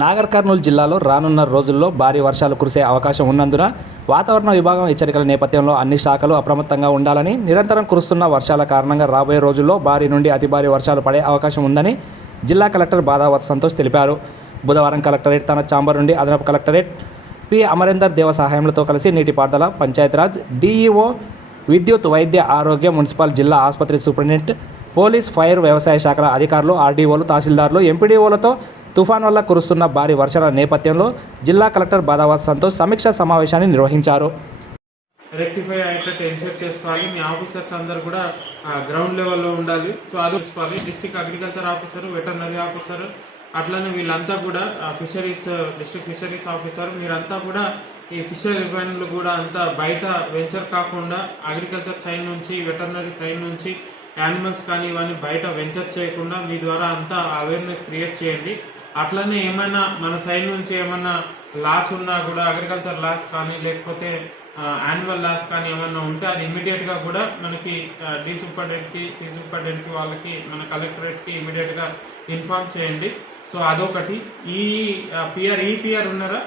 నాగర్ కర్నూలు జిల్లాలో రానున్న రోజుల్లో భారీ వర్షాలు కురిసే అవకాశం ఉన్నందున వాతావరణ విభాగం హెచ్చరికల నేపథ్యంలో అన్ని శాఖలు అప్రమత్తంగా ఉండాలని, నిరంతరం కురుస్తున్న వర్షాల కారణంగా రాబోయే రోజుల్లో భారీ నుండి అతి భారీ వర్షాలు పడే అవకాశం ఉందని జిల్లా కలెక్టర్ బాదావత్ సంతోష్ తెలిపారు. బుధవారం కలెక్టరేట్ తన ఛాంబర్ నుండి అదనపు కలెక్టరేట్ పి అమరేందర్ దేవ సహాయంతో కలిసి నీటిపారుదల, పంచాయతీరాజ్, డిఈఓ, విద్యుత్, వైద్య ఆరోగ్య, మున్సిపల్, జిల్లా ఆసుపత్రి సూపరింటెండెంట్, పోలీస్, ఫైర్, వ్యవసాయ శాఖల అధికారులు, ఆర్డీఓలు, తహసీల్దార్లు, ఎంపీడీఓలతో తుఫాన్ వల్ల కురుస్తున్న భారీ వర్షాల నేపథ్యంలో జిల్లా కలెక్టర్ బాదావత్ సంతోష్ సమీక్షా సమావేశాన్ని నిర్వహించారు. రెక్టిఫై అయ్యేటట్టు ఎన్షూర్ చేసుకోవాలి. మీ ఆఫీసర్స్ అందరు కూడా గ్రౌండ్ లెవెల్లో ఉండాలి. సో అది చూసుకోవాలి. District agriculture officer, veterinary officer, అట్లనే వీళ్ళంతా కూడా డిస్ట్రిక్ట్ ఫిషరీస్ ఆఫీసర్, మీరంతా కూడా ఈ ఫిషరీ పనులు కూడా అంతా బయట వెంచర్ కాకుండా అగ్రికల్చర్ సైడ్ నుంచి, వెటర్నరీ సైడ్ నుంచి యానిమల్స్ కానీ ఇవన్నీ బయట వెంచర్ చేయకుండా మీ ద్వారా అంతా అవేర్నెస్ క్రియేట్ చేయండి. అట్లనే ఏమైనా మన సైడ్ నుంచి ఏమన్నా లాస్ ఉన్నా కూడా, అగ్రికల్చర్ లాస్ కానీ లేకపోతే యాన్యువల్ లాస్ కానీ ఏమన్నా ఉంటే అది ఇమీడియట్గా కూడా మనకి డి సూపరింటెండెంట్కి, సి సూపరింటెండెంట్కి, వాళ్ళకి మన కలెక్టరేట్కి ఇమీడియట్గా ఇన్ఫార్మ్ చేయండి. సో అదొకటి. ఈపీఆర్ ఉన్నారా?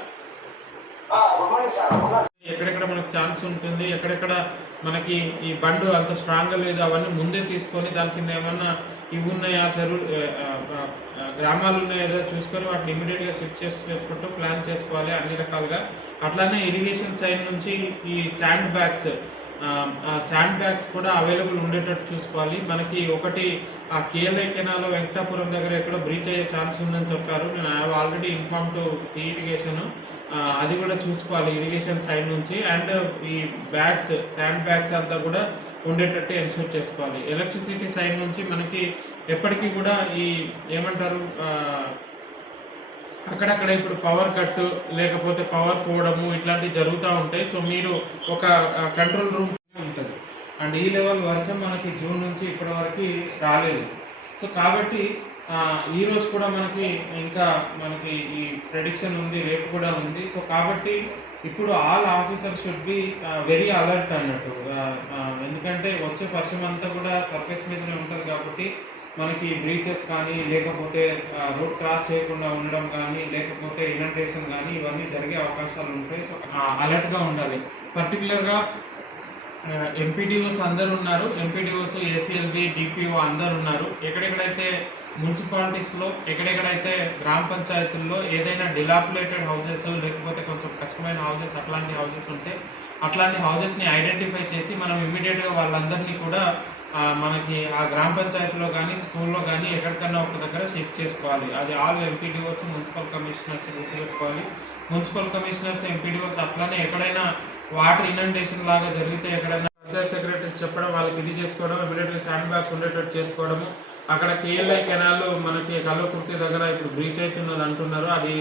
ఎక్కడెక్కడ మనకు ఛాన్స్ ఉంటుంది, ఎక్కడెక్కడ మనకి ఈ బండు అంత స్ట్రాంగ్గా లేదు, అవన్నీ ముందే తీసుకొని దాని కింద ఏమన్నా ఇవి ఉన్నాయా, గ్రామాలు ఉన్నాయో చూసుకొని వాటిని ఇమీడియట్గా షిఫ్ట్ చేసుకుంటూ ప్లాన్ చేసుకోవాలి అన్ని రకాలుగా. అట్లానే ఇరిగేషన్ సైడ్ నుంచి ఈ శాండ్ బ్యాగ్స్ కూడా అవైలబుల్ ఉండేటట్టు చూసుకోవాలి. మనకి ఒకటి ఆ కేఎల్ఐ కెనాల్ వెంకటాపురం దగ్గర ఎక్కడో బ్రీచ్ అయ్యే ఛాన్స్ ఉందని చెప్పారు. నేను I have already inform to C irrigation, అది కూడా చూసుకోవాలి ఇరిగేషన్ సైడ్ నుంచి. అండ్ ఈ శాండ్ బ్యాగ్స్ అంతా కూడా ఉండేటట్టు ఎన్షూర్ చేసుకోవాలి. ఎలక్ట్రిసిటీ సైడ్ నుంచి మనకి ఎప్పటికీ కూడా ఈ ఏమంటారు అక్కడక్కడ ఇప్పుడు పవర్ కట్ లేకపోతే పవర్ పోవడము ఇట్లాంటివి జరుగుతూ ఉంటాయి. సో మీరు ఒక కంట్రోల్ రూమ్ ఉంటుంది. అండ్ ఈ లెవెల్ వర్షం మనకి జూన్ నుంచి ఇప్పటి వరకు రాలేదు. సో కాబట్టి ఈరోజు కూడా మనకి ఈ ప్రెడిక్షన్ ఉంది, రేపు కూడా ఉంది. సో కాబట్టి ఇప్పుడు all officers should be very alert అన్నట్టు. ఎందుకంటే వచ్చే వర్షం అంతా కూడా సర్ఫేస్ మీదనే ఉంటుంది కాబట్టి మనకి బ్రీచెస్ కానీ లేకపోతే రోడ్ క్రాస్ చేయకుండా ఉండడం కానీ లేకపోతే ఇనండేషన్ కానీ ఇవన్నీ జరిగే అవకాశాలు ఉంటాయి. సో అలర్ట్గా ఉండాలి. పర్టికులర్గా ఎంపీడీఓస్ అందరు ఉన్నారు, ఎంపీడీఓస్, ఏసీఎల్బీ, డిపిఓ అందరు ఉన్నారు. ఎక్కడెక్కడైతే మున్సిపాలిటీస్లో, ఎక్కడెక్కడైతే గ్రామ పంచాయతీల్లో ఏదైనా డిలాపులేటెడ్ హౌసెస్ లేకపోతే కొంచెం కష్టమైన హౌసెస్ అట్లాంటి హౌసెస్ ఉంటే అట్లాంటి హౌసెస్ని ఐడెంటిఫై చేసి మనం ఇమ్మీడియట్గా వాళ్ళందరినీ కూడా మనకి ఆ గ్రామ పంచాయతీలో కానీ స్కూల్లో కానీ ఎక్కడికన్నా ఒక దగ్గర షిఫ్ట్ చేసుకోవాలి. అది ఆల్ ఎంపీడీఓస్, మున్సిపల్ కమిషనర్స్ గుర్తుపెట్టుకోవాలి. మున్సిపల్ కమిషనర్స్, ఎంపీడీఓస్ అట్లానే ఎక్కడైనా వాటర్ ఇనండేషన్ లాగా జరిగితే ఎక్కడైనా పంచాయత్ సెక్రటరీస్ చెప్పడం, వాళ్ళకి ఇది చేసుకోవడం, ఇమీడియట్గా శాండ్ బ్యాగ్స్ ఉండేటట్టు చేసుకోవడము. అక్కడ కేఎల్ఐ కెనాల్ మనకి కల్వకుర్తి దగ్గర ఇప్పుడు బ్రీచ్ అవుతున్నది అంటున్నారు. అది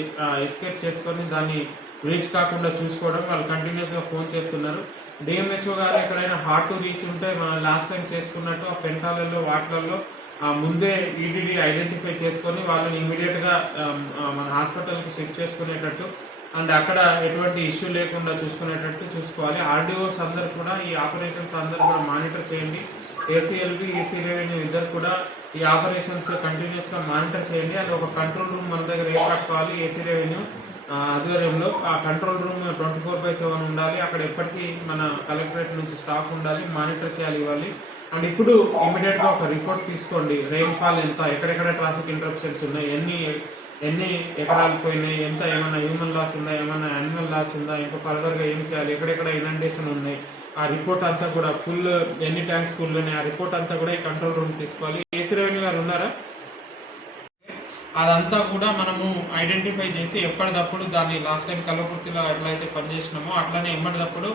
ఎస్కేప్ చేసుకొని దాన్ని బ్రీచ్ కాకుండా చూసుకోవడం, వాళ్ళు కంటిన్యూస్గా ఫోన్ చేస్తున్నారు. డిఎంహెచ్ఓ గారు ఎక్కడైనా హార్డ్ టు రీచ్ ఉంటే మనం లాస్ట్ టైం చేసుకున్నట్టు ఆ పెంటాలలో వాటిలలో ముందే ఈడీడీ ఐడెంటిఫై చేసుకొని వాళ్ళని ఇమీడియట్గా మన హాస్పిటల్కి షిఫ్ట్ చేసుకునేటట్టు అండ్ అక్కడ ఎటువంటి ఇష్యూ లేకుండా చూసుకునేటట్టు చూసుకోవాలి. ఆర్డీఓస్ అందరు కూడా ఈ ఆపరేషన్స్ అందరు కూడా మానిటర్ చేయండి. ఏసీఎల్బీ, ఏసీ రెవెన్యూ ఇద్దరు కూడా ఈ ఆపరేషన్స్ కంటిన్యూస్గా మానిటర్ చేయండి. అండ్ ఒక కంట్రోల్ రూమ్ మన దగ్గర ఏర్పట్టుకోవాలి. ఏసీ రెవెన్యూ ఆధ్వర్యంలో ఆ కంట్రోల్ రూమ్ 24/7 ఉండాలి. అక్కడ ఎప్పటికీ మన కలెక్టరేట్ నుంచి స్టాఫ్ ఉండాలి, మానిటర్ చేయాలి ఇవ్వాలి. అండ్ ఇప్పుడు ఇమీడియట్గా ఒక రిపోర్ట్ తీసుకోండి. రెయిన్ఫాల్ ఎంత, ఎక్కడెక్కడ ట్రాఫిక్ ఇంటరప్షన్స్ ఉన్నాయి, ఎన్ని ఎకరాలు పోయినాయి, ఏమైనా హ్యూమన్ లాస్ ఉందా, ఏమైనా యానిమల్ లాస్ ఉందా, ఇంకా ఫర్దర్గా ఏం చేయాలి, ఎక్కడెక్కడ ఇనండేషన్ ఉన్నాయి, ఆ రిపోర్ట్ అంతా కూడా ఫుల్ ఎన్ని ట్యాంక్స్ ఫుల్ ఉన్నాయి, ఆ రిపోర్ట్ అంతా కూడా ఈ కంట్రోల్ రూమ్ తీసుకోవాలి. ఏసీ రెవెన్యూ గారు ఉన్నారా? అదంతా కూడా మనము ఐడెంటిఫై చేసి ఎప్పటికప్పుడు దాన్ని లాస్ట్ టైం కల్వకుర్తిలో ఎట్లయితే పనిచేసినామో అట్లనే ఎప్పటికప్పుడు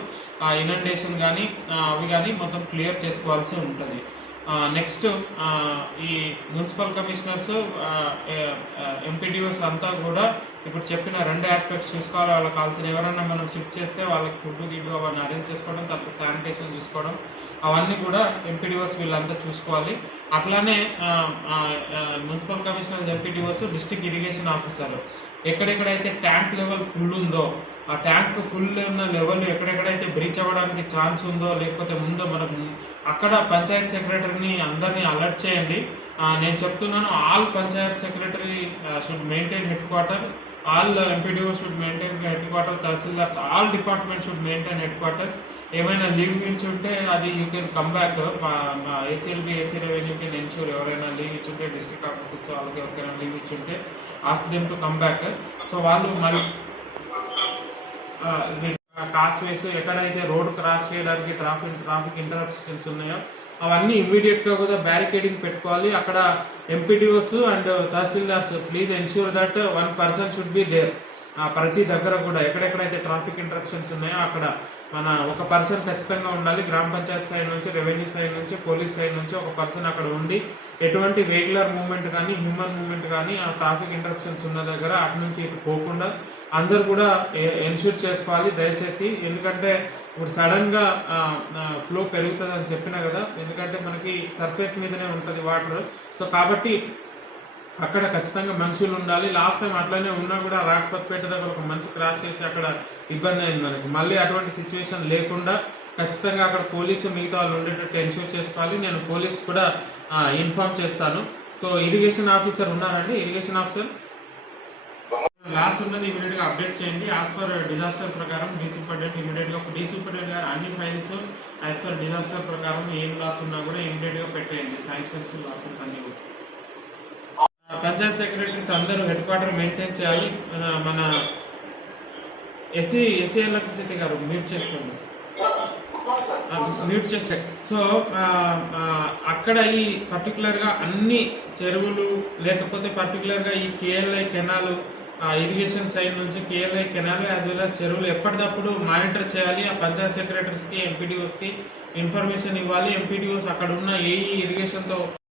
ఆ ఇనండేషన్ కానీ అవి కానీ మొత్తం క్లియర్ చేసుకోవాల్సి ఉంటుంది. నెక్స్ట్ ఈ మున్సిపల్ కమిషనర్స్, ఎంపీడీఓస్ అంతా కూడా ఇప్పుడు చెప్పిన 2 ఆస్పెక్ట్స్ చూసుకోవాలి. వాళ్ళకి కావాల్సిన ఎవరైనా మనం షిఫ్ట్ చేస్తే వాళ్ళకి ఫుడ్ గిడ్డు అవన్నీ అరేంజ్ చేసుకోవడం, తర్వాత శానిటేషన్ చూసుకోవడం, అవన్నీ కూడా ఎంపీడీఓస్ వీళ్ళంతా చూసుకోవాలి. అట్లానే municipal commissioner, MPDOs, district irrigation officer ఎక్కడెక్కడైతే ట్యాంక్ లెవెల్ ఫుల్ ఉందో ఆ ట్యాంక్ ఫుల్ ఉన్న లెవెల్ ఎక్కడెక్కడైతే బ్రీచ్ అవ్వడానికి ఛాన్స్ ఉందో లేకపోతే ముందో మనకు అక్కడ పంచాయత్ సెక్రటరీని అందరినీ అలర్ట్ చేయండి. నేను చెప్తున్నాను, all panchayat secretary should maintain headquarter all MPDO should maintain headquarters, tahsildars all department should maintain headquarters. ఏమైనా లీవ్ ఇచ్చుంటే అది యూ కెన్ కమ్ బ్యాక్. మా ACLB AC revenue can ensure ఎవరైనా లీవ్ ఇచ్చుంటే డిస్ట్రిక్ట్ ఆఫీసర్స్ వాళ్ళకి ఎవరికైనా లీవ్ ఇచ్చుంటే ask them to come back. So వాళ్ళు మళ్ళీ కాస్ వేస్ ఎక్కడైతే రోడ్ క్రాస్ చేయడానికి ట్రాఫిక్ ఇంటరప్షన్స్ ఉన్నాయో అవన్నీ ఇమ్మీడియట్గా కూడా బ్యారికేడింగ్ పెట్టుకోవాలి. అక్కడ MPDOs and tahsildars please ensure that one person should be there. ప్రతి దగ్గర కూడా ఎక్కడెక్కడైతే ట్రాఫిక్ ఇంటరప్షన్స్ ఉన్నాయో అక్కడ మన ఒక పర్సన్ ఖచ్చితంగా ఉండాలి. గ్రామ పంచాయత్ సైడ్ నుంచి, రెవెన్యూ సైడ్ నుంచి, పోలీస్ సైడ్ నుంచి ఒక పర్సన్ అక్కడ ఉండి ఎటువంటి వెహికులర్ మూవ్మెంట్ కానీ హ్యూమన్ మూవ్మెంట్ కానీ ఆ ట్రాఫిక్ ఇంటరప్షన్స్ ఉన్న దగ్గర అటు నుంచి ఇటు పోకుండా అందరు కూడా ఎన్ష్యూర్ చేసుకోవాలి దయచేసి. ఎందుకంటే ఇప్పుడు సడన్గా ఫ్లో పెరుగుతుంది అని చెప్పినా కదా, ఎందుకంటే మనకి సర్ఫేస్ మీదనే ఉంటుంది వాటర్. సో కాబట్టి అక్కడ ఖచ్చితంగా మనుషులు ఉండాలి. లాస్ట్ టైం అట్లనే ఉన్నా కూడా రాకపోతపేట దగ్గర ఒక మనిషి క్రాష్ చేసి అక్కడ ఇబ్బంది అయింది మనకి. మళ్ళీ అటువంటి సిచ్యువేషన్ లేకుండా ఖచ్చితంగా అక్కడ పోలీసు మిగతా వాళ్ళు ఉండేటట్టు ఎన్ష్యూర్ చేసుకోవాలి. నేను పోలీస్ కూడా ఇన్ఫార్మ్ చేస్తాను. సో ఇరిగేషన్ ఆఫీసర్ ఉన్నారండి, ఇరిగేషన్ ఆఫీసర్ లాస్ ఉన్నది ఇమీడియట్గా అప్డేట్ చేయండి. యాజ్ పర్ డిజాస్టర్ ప్రకారం డీ సూపరింటెండెంట్ ఇమీడియట్గా గారు అన్ని ఫైల్స్ యాజ్ పర్ డిజాస్టర్ ప్రకారం ఏం లాస్ ఉన్నా కూడా ఇమీడియట్గా పెట్టేయండి. శాంక్షన్స్ లాసెస్ అన్ని కూడా. పంచాయత్ సెక్రటరీస్ అందరూ హెడ్ క్వార్టర్ మెయింటైన్ చేయాలి. మన ఎస్సీ ఎలక్ట్రిసిటీ గారు మ్యూట్ చేసుకోండి, మ్యూట్ చేస్తే. సో అక్కడ ఈ పర్టికులర్గా అన్ని చెరువులు లేకపోతే పర్టికులర్గా ఈ KLI కెనాల్ ఇరిగేషన్ సైడ్ నుంచి KLI canal as well as చెరువులు ఎప్పటికప్పుడు మానిటర్ చేయాలి. ఆ పంచాయత్ సెక్రటరీస్కి MPDOస్కి ఇన్ఫర్మేషన్ ఇవ్వాలి. MPDOస్ అక్కడ ఉన్న ఇరిగేషన్తో